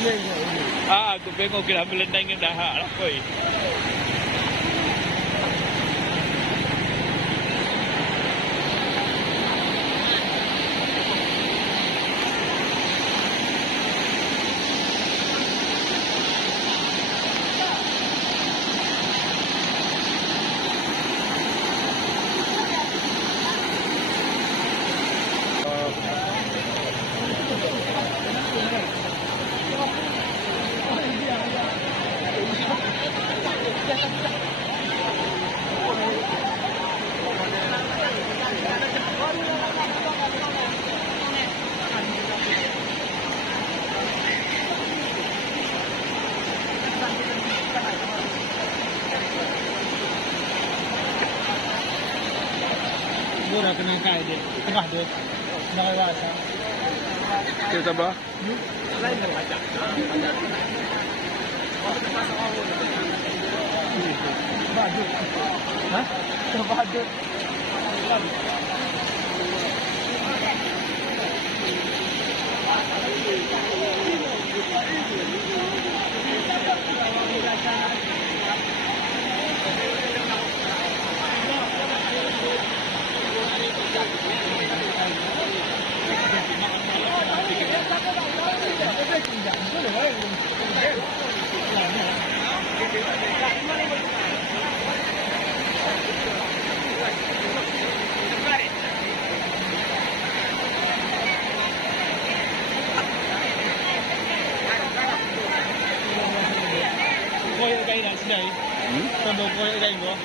Aku tengok kira melendang dengan dahak lah koi. Murah kena kai dia. Tengah dia. Nak rasa. Kita sabar. Badut. Hah? Badut. Koyak kain nak sedai. Tambah koyak kain gua.